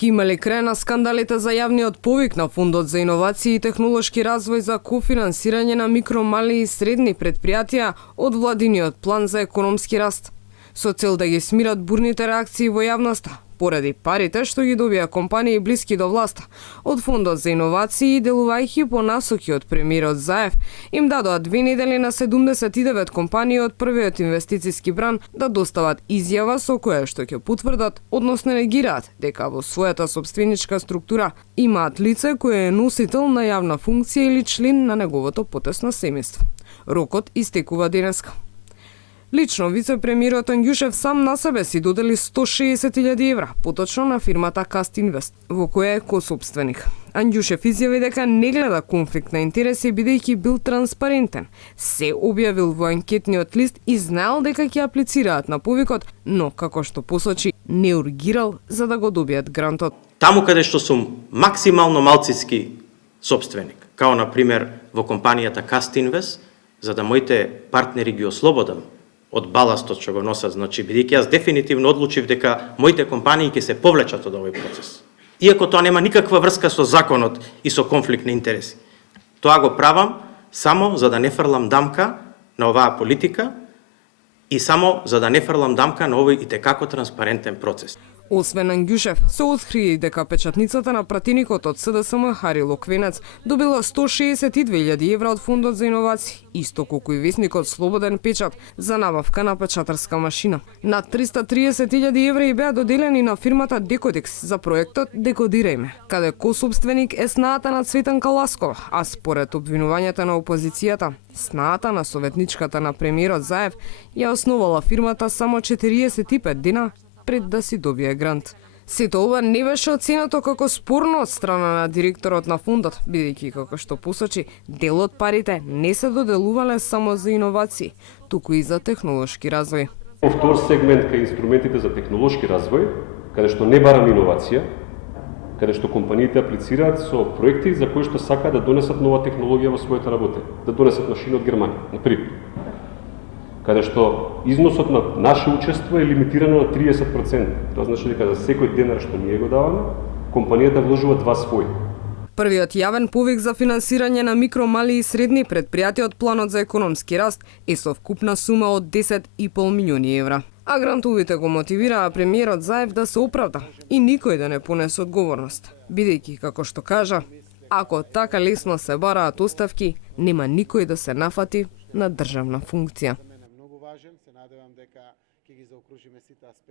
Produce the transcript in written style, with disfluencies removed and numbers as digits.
Ки имале крај на скандалите за јавниот повик на Фондот за иновации и технолошки развој за кофинансирање на микро, мали и средни предпријатија од владиниот план за економски раст, со цел да ги смират бурните реакции во јавноста поради парите што ги добија компании блиски до власта од Фондот за иновации и делувајќи по насоки од премиерот Заев, им дадоа 2 недели на 79 компании од првиот инвестициски бран да достават изјава со која што ќе потврдат, односно негираат, дека во својата сопственичка структура имаат лице кое е носител на јавна функција или член на неговото потесно семејство. Рокот истекува денеска. Лично вице-премиерот Анѓушев сам на себе си додели 160.000 евра, поточно на фирмата Каст Инвест, во која е косопственик. Анѓушев изјави дека не гледа конфликт на интереси бидејќи бил транспарентен. Се објавил во анкетниот лист и знаел дека ќе аплицираат на повикот, но, како што посочи, не ургирал за да го добијат грантот. Таму каде што сум максимално малциски сопственик, као на пример во компанијата Каст Инвест, за да моите партнери ги ослободам од баластот што го носат, значи бидејќи јас дефинитивно одлучив дека моите компании ќе се повлечат од овој процес. Иако тоа нема никаква врска со законот и со конфликт на интереси. Тоа го правам само за да не фрлам дамка на оваа политика и само за да не фрлам дамка на овој итекако транспарентен процес. Освен Анѓушев, се откри дека печатницата на пратеникот од СДСМ Хари Локвенец добила 162.000 евра од Фондот за иновации, исто колку и весникот Слободен печат за набавка на печатарска машина. Над 330.000 евра и беа доделени на фирмата Декодекс за проектот Декодирајме, каде косопственик е снаата на Цветанка Ласкова, а според обвинувањата на опозицијата, снаата на советничката на премиерот Заев ја основала фирмата само 45 дена пред да си добие грант. Сето ова не беше оценето како спорно од страна на директорот на фондот, бидејќи, како што посочи, дел од парите не се доделувале само за иновации, туку и за технолошки развој. Втор сегмент кај инструментите за технолошки развој, каде што не барам иновација, каде што компаниите аплицираат со проекти за кои што сакаат да донесат нова технологија во својата работа, да донесат машина од Германија, например. Каде што износот на наше учество е лимитирано на 30%. Тоа значи дека за секој денар што ние го даваме, компанијата вложува 2 свој. Првиот јавен повик за финансирање на микро, мали и средни предпријатија од планот за економски раст е со вкупна сума од 10,5 милиони евра. А грантовите го мотивираа премиерот Заев да се оправда и никој да не понесе одговорност, бидејќи, како што кажа, ако така лесно се бараат оставки, нема никој да се нафати на државна функција. Се надевам дека ќе ги заокружиме сите аспекти.